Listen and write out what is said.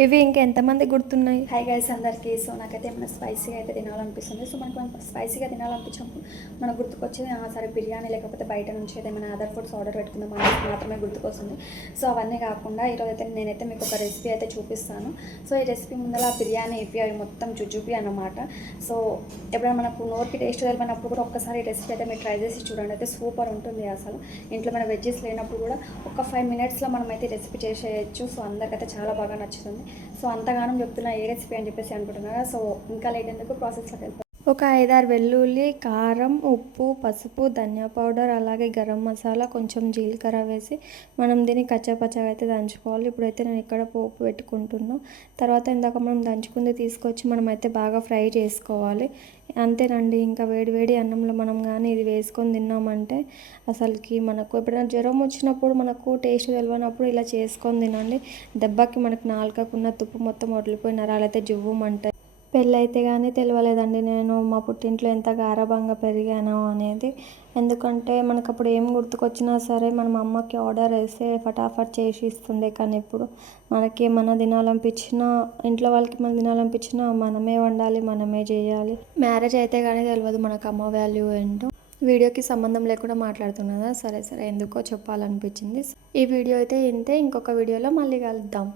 ఇవి ఇంకా ఎంతమంది గుర్తున్నాయి? హాయ్ గైస్ అందరికీ. సో నాకైతే ఏమైనా స్పైసీగా అయితే తినాలనిపిస్తుంది. సో మనకు స్పైసీగా తినాలనిపించినప్పుడు మనకు గుర్తుకొచ్చేది సరే బిర్యానీ లేకపోతే బయట నుంచి ఏదైనా అదర్ ఫుడ్స్ ఆర్డర్ పెట్టుకుందాం అనేది మాత్రమే గుర్తుకొస్తుంది. సో అవన్నీ కాకుండా ఈరోజు అయితే నేనైతే మీకు ఒక రెసిపీ అయితే చూపిస్తాను. సో ఈ రెసిపీ ముందర బిర్యానీ ఇవి అవి మొత్తం జుజుపి అన్నమాట. సో ఎప్పుడైనా మనకు నోరుకి టేస్ట్ తెలిపినప్పుడు కూడా ఒక్కసారి ఈ రెసిపీ అయితే మీరు ట్రై చేసి చూడండి. అయితే సూపర్ ఉంటుంది అసలు. ఇంట్లో మన వెజ్జెస్ లేనప్పుడు కూడా ఒక 5 minutesలో మనమైతే రెసిపీ చేసేయచ్చు. సో అందరికైతే చాలా బాగా నచ్చుతుంది. సో అంతగానం చెప్తున్నా ఏ రెసిపీ అని చెప్పేసి అనుకుంటున్నారా? సో ఇంకా లేట్ ఎందుకు ప్రాసెస్లోకి వెళ్తాం. ఒక 5-6 వెల్లుల్లి, కారం, ఉప్పు, పసుపు, ధనియా పౌడర్, అలాగే గరం మసాలా, కొంచెం జీలకర్ర వేసి మనం దీన్ని కచ్చాపచ్చాగా అయితే దంచుకోవాలి. ఇప్పుడైతే నేను ఇక్కడ పోపు పెట్టుకుంటున్నాను. తర్వాత ఇందాక మనం దంచుకుంది తీసుకొచ్చి మనమైతే బాగా ఫ్రై చేసుకోవాలి. అంతేనండి. ఇంకా వేడి వేడి అన్నంలో మనం కానీ ఇది వేసుకొని తిన్నామంటే అసలుకి మనకు ఎప్పుడైనా జ్వరం వచ్చినప్పుడు మనకు టేస్ట్ తెలియనప్పుడు ఇలా చేసుకొని తినండి. దెబ్బకి మనకు నాలుకకున్న తుప్పు మొత్తం వదిలిపోయి నరాలైతే జువ్వుమంటాయి. పెళ్ళైతే కానీ తెలియలేదండి నేను మా పుట్టింట్లో ఎంత గారాబంగా పెరిగానో అనేది. ఎందుకంటే మనకు అప్పుడు ఏం గుర్తుకొచ్చినా సరే మనం అమ్మకి ఆర్డర్ వేస్తే ఫటాఫట్ చేసి ఇస్తుండే. కానీ ఇప్పుడు మనకి ఏమన్నా తినాలనిపించినా, ఇంట్లో వాళ్ళకి మనం తినాలనిపించినా మనమే వండాలి, మనమే చేయాలి. మ్యారేజ్ అయితే కానీ తెలియదు మనకు అమ్మ వాల్యూ ఏంటో. వీడియోకి సంబంధం లేకుండా మాట్లాడుతున్నదా? సరే సరే ఎందుకో చెప్పాలనిపించింది. ఈ వీడియో అయితే ఇంతే. ఇంకొక వీడియోలో మళ్ళీ కలుద్దాం.